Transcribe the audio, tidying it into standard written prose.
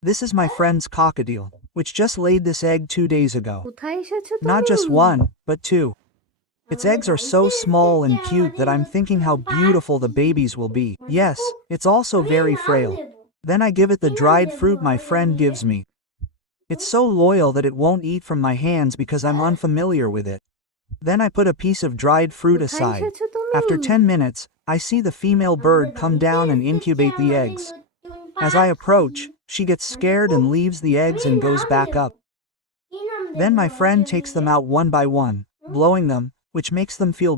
This is my friend's cockatiel, which just laid this egg 2 days ago. কোথায় এসেছো Not just তুমি? one, but two. Its eggs are so small and cute that I'm thinking how beautiful the babies will be. Yes, it's also very frail. Then I give it the dried fruit my friend gives me. It's so loyal that it won't eat from my hands because I'm unfamiliar with it. Then I put a piece of dried fruit কোথায় aside. এসেছো তুমি? After 10 minutes, I see the female bird come down and incubate the eggs. As I approach, she gets scared and leaves the eggs and goes back up. Then my friend takes them out one by one, blowing them, which makes them feel